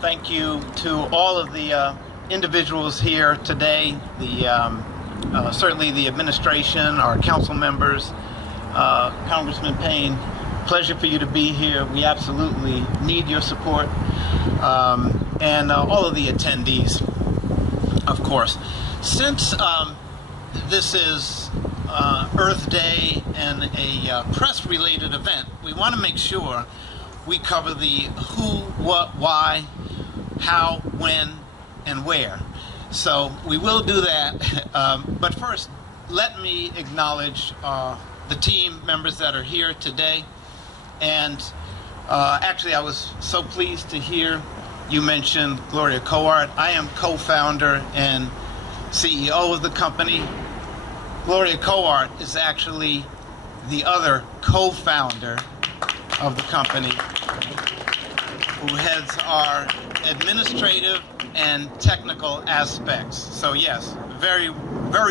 Thank you to all of the individuals here today, certainly the administration, our council members, Congressman Payne. Pleasure for you to be here. We absolutely need your support, and all of the attendees, of course. Since this is Earth Day and a press-related event, we want to make sure we cover the who, what, why, how, when, and where. So we will do that. But first, let me acknowledge the team members that are here today. And actually, I was so pleased to hear you mention Gloria Coart. I am co-founder and CEO of the company. Gloria Coart is actually the other co-founder of the company, who heads our administrative and technical aspects. So yes, very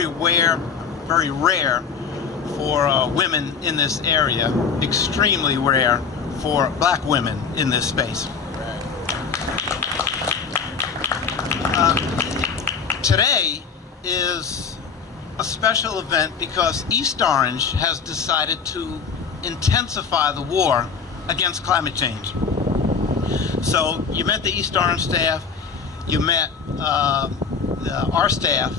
rare for women in this area, extremely rare for black women in this space. Today is a special event because East Orange has decided to intensify the war against climate change. So you met the East Orange staff, you met our staff.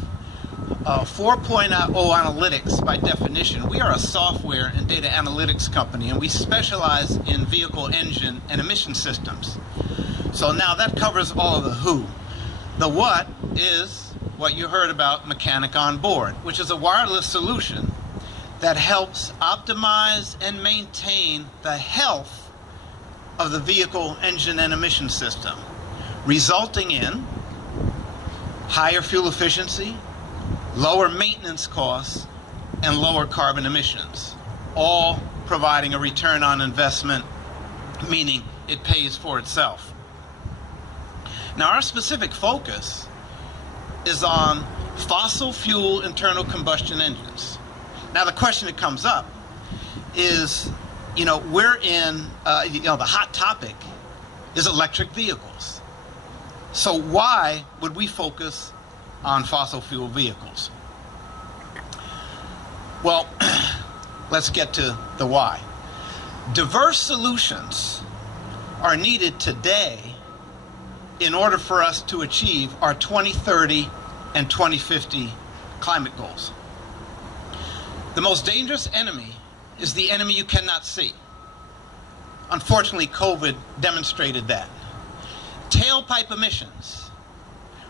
4.0 Analytics, by definition, we are a software and data analytics company, and we specialize in vehicle engine and emission systems. So now that covers all of the who. The what is what you heard about Mechanic on Board, which is a wireless solution that helps optimize and maintain the health of the vehicle engine and emission system, resulting in higher fuel efficiency, lower maintenance costs, and lower carbon emissions, all providing a return on investment, meaning it pays for itself. Now, our specific focus is on fossil fuel internal combustion engines. Now, the question that comes up is, we're in, the hot topic is electric vehicles. So why would we focus on fossil fuel vehicles? Well, let's get to the why. Diverse solutions are needed today in order for us to achieve our 2030 and 2050 climate goals. The most dangerous enemy is the enemy you cannot see. Unfortunately, COVID demonstrated that. Tailpipe emissions.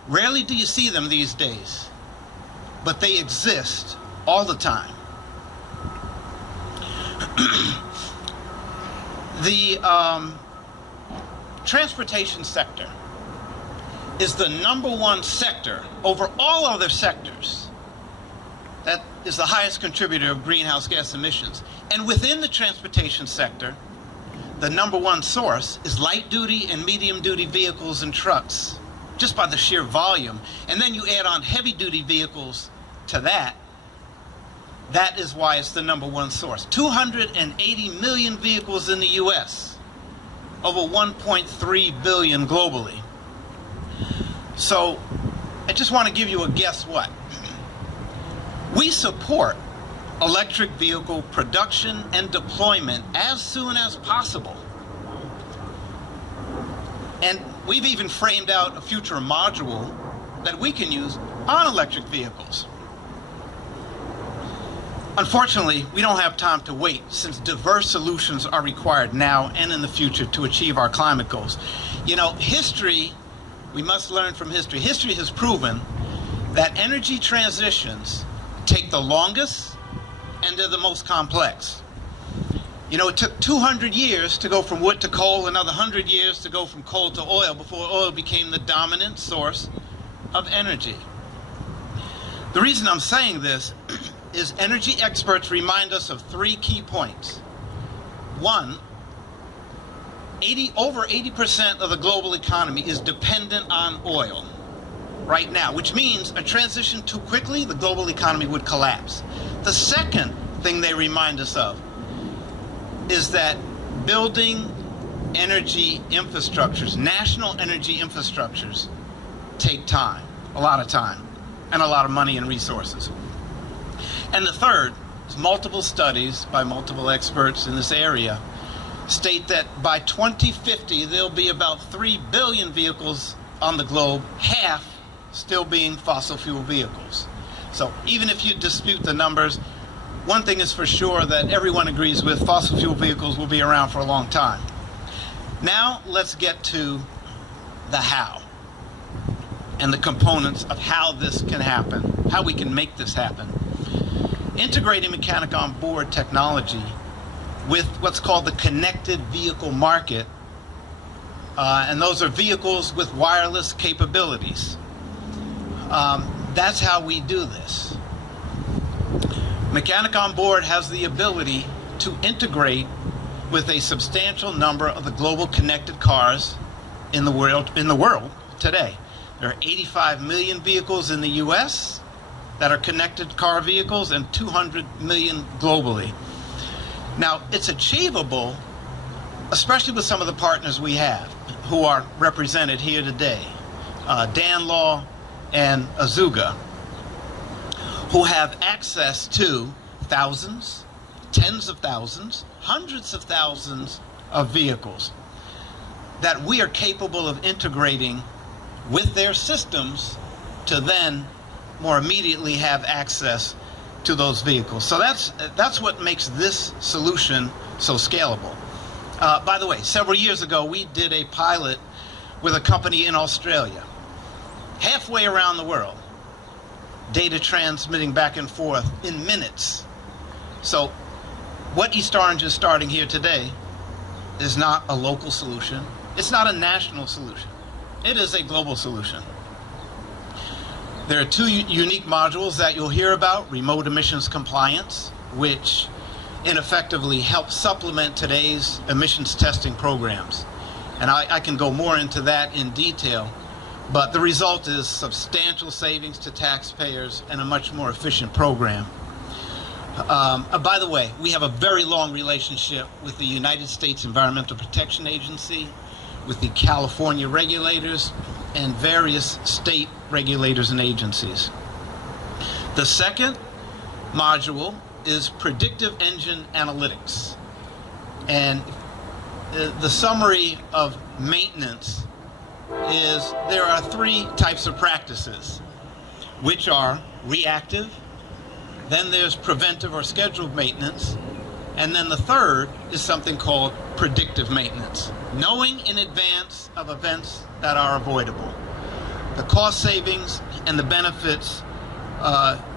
Rarely do you see them these days, but they exist all the time. The transportation sector is the #1 sector over all other sectors that is the highest contributor of greenhouse gas emissions. And within the transportation sector, the #1 source is light-duty and medium-duty vehicles and trucks, just by the sheer volume. And then you add on heavy-duty vehicles to that. That is why it's the #1 source. 280 million vehicles in the US, over 1.3 billion globally. So I just want to give you a guess what. We support electric vehicle production and deployment as soon as possible. And we've even framed out a future module that we can use on electric vehicles. Unfortunately, we don't have time to wait, since diverse solutions are required now and in the future to achieve our climate goals. History, we must learn from history. History has proven that energy transitions take the longest and they're the most complex. It took 200 years to go from wood to coal, another 100 years to go from coal to oil before oil became the dominant source of energy. The reason I'm saying this is energy experts remind us of 3 key points. One, over 80% of the global economy is dependent on oil right now, which means a transition too quickly, the global economy would collapse. The second thing they remind us of is that building energy infrastructures, national energy infrastructures, take time, a lot of time, and a lot of money and resources. And the third is multiple studies by multiple experts in this area state that by 2050 there'll be about 3 billion vehicles on the globe, half still being fossil fuel vehicles. So even if you dispute the numbers, one thing is for sure that everyone agrees with: fossil fuel vehicles will be around for a long time. Now let's get to the how and the components of how this can happen, how we can make this happen. Integrating mechanic on board technology with what's called the connected vehicle market, and those are vehicles with wireless capabilities. That's how we do this. Mechanic on Board has the ability to integrate with a substantial number of the global connected cars in the world today. There are 85 million vehicles in the US that are connected car vehicles and 200 million globally. Now, it's achievable, especially with some of the partners we have who are represented here today, Danlaw and Azuga, who have access to thousands, tens of thousands, hundreds of thousands of vehicles that we are capable of integrating with their systems to then more immediately have access to those vehicles. So that's what makes this solution so scalable. By the way, several years ago, we did a pilot with a company in Australia, halfway around the world, data transmitting back and forth in minutes. So what East Orange is starting here today is not a local solution. It's not a national solution. It is a global solution. There are two unique modules that you'll hear about: remote emissions compliance, which ineffectively helps supplement today's emissions testing programs. And I can go more into that in detail, but the result is substantial savings to taxpayers and a much more efficient program. By the way, we have a very long relationship with the United States Environmental Protection Agency, with the California regulators, and various state regulators and agencies. The second module is predictive engine analytics. And the summary of maintenance is there are 3 types of practices, which are reactive, then there's preventive or scheduled maintenance, and then the third is something called predictive maintenance, knowing in advance of events that are avoidable. The cost savings and the benefits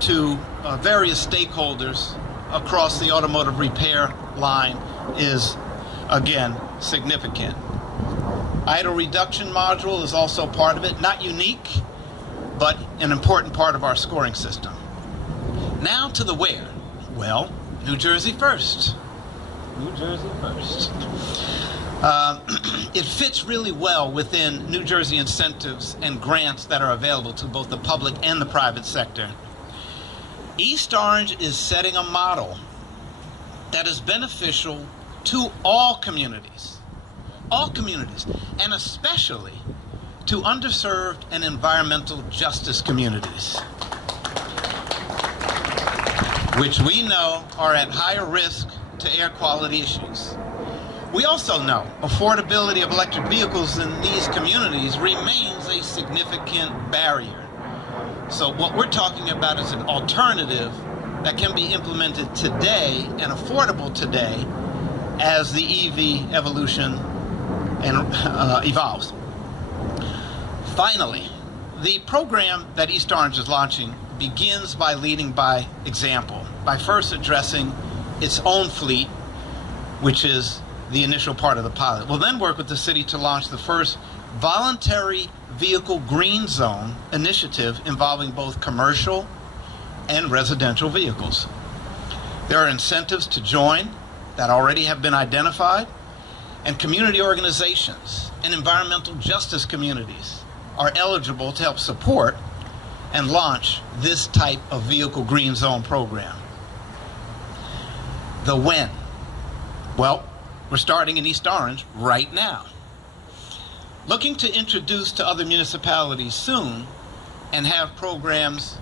to various stakeholders across the automotive repair line is, again, significant. Idle reduction module is also part of it, not unique, but an important part of our scoring system. Now to the where. Well, New Jersey first. New Jersey first. It fits really well within New Jersey incentives and grants that are available to both the public and the private sector. East Orange is setting a model that is beneficial to all communities, and especially to underserved and environmental justice communities, which we know are at higher risk to air quality issues. We also know affordability of electric vehicles in these communities remains a significant barrier. So what we're talking about is an alternative that can be implemented today and affordable today as the EV evolution evolves. Finally, the program that East Orange is launching begins by leading by example, by first addressing its own fleet, which is the initial part of the pilot. We'll then work with the city to launch the first voluntary vehicle green zone initiative involving both commercial and residential vehicles. There are incentives to join that already have been identified, and community organizations and environmental justice communities are eligible to help support and launch this type of vehicle green zone program. The when. Well, We're starting in East Orange right now. Looking to introduce to other municipalities soon and have programs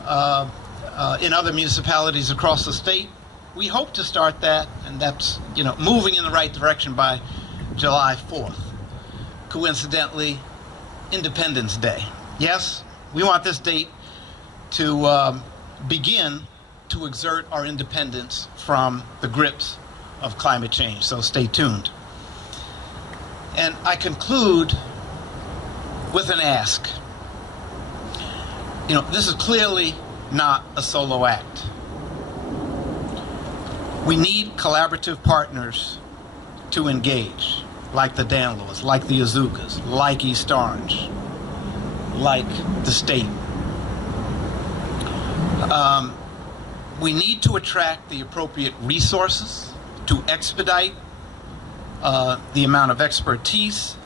in other municipalities across the state. We hope to start that, and that's moving in the right direction by July 4th. Coincidentally, Independence Day. Yes, we want this date to begin to exert our independence from the grips of climate change, so stay tuned. And I conclude with an ask. This is clearly not a solo act. We need collaborative partners to engage, like the Danlaws, like the Azugas, like East Orange, like the state. We need to attract the appropriate resources to expedite the amount of expertise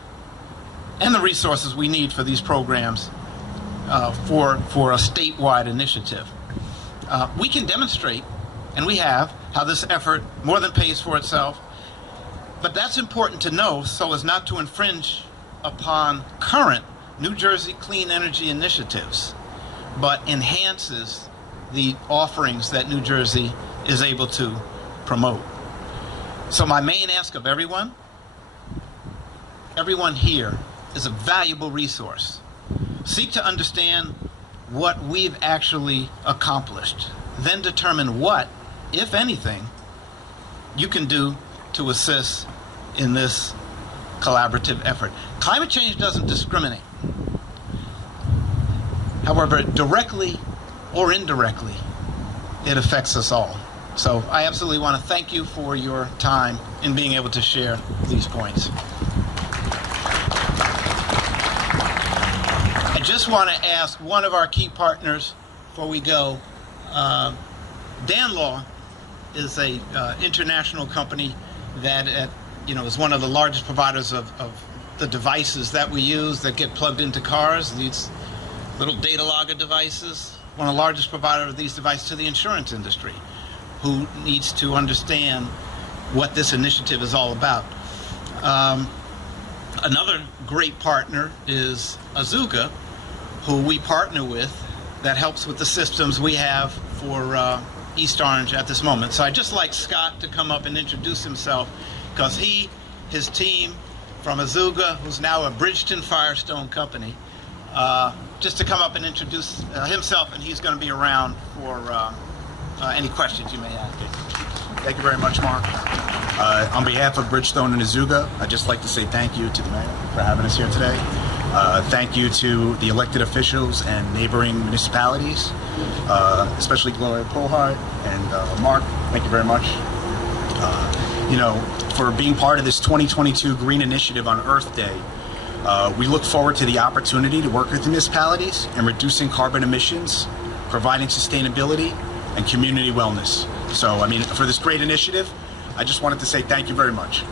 and the resources we need for these programs for a statewide initiative. We can demonstrate, and we have, how this effort more than pays for itself, but that's important to know so as not to infringe upon current New Jersey clean energy initiatives, but enhances the offerings that New Jersey is able to promote. So my main ask of everyone here is a valuable resource. Seek to understand what we've actually accomplished, then determine what, if anything, you can do to assist in this collaborative effort. Climate change doesn't discriminate. However, directly or indirectly, it affects us all. So I absolutely want to thank you for your time in being able to share these points. I just want to ask one of our key partners before we go. Danlaw is a international company that is one of the largest providers of the devices that we use that get plugged into cars, these little data logger devices. One of the largest providers of these devices to the insurance industry, who needs to understand what this initiative is all about. Another great partner is Azuga, who we partner with, that helps with the systems we have for East Orange at this moment. So I'd just like Scott to come up and introduce himself, because his team from Azuga, who's now a Bridgeton Firestone company, just to come up and introduce himself, and he's going to be around for any questions you may have. Thank you very much, Mark. On behalf of Bridgestone and Azuga, I'd just like to say thank you to the mayor for having us here today. Thank you to the elected officials and neighboring municipalities, especially Gloria Polhart and Mark. Thank you very much. For being part of this 2022 Green Initiative on Earth Day. We look forward to the opportunity to work with municipalities in reducing carbon emissions, providing sustainability, and community wellness. So, for this great initiative, I just wanted to say thank you very much.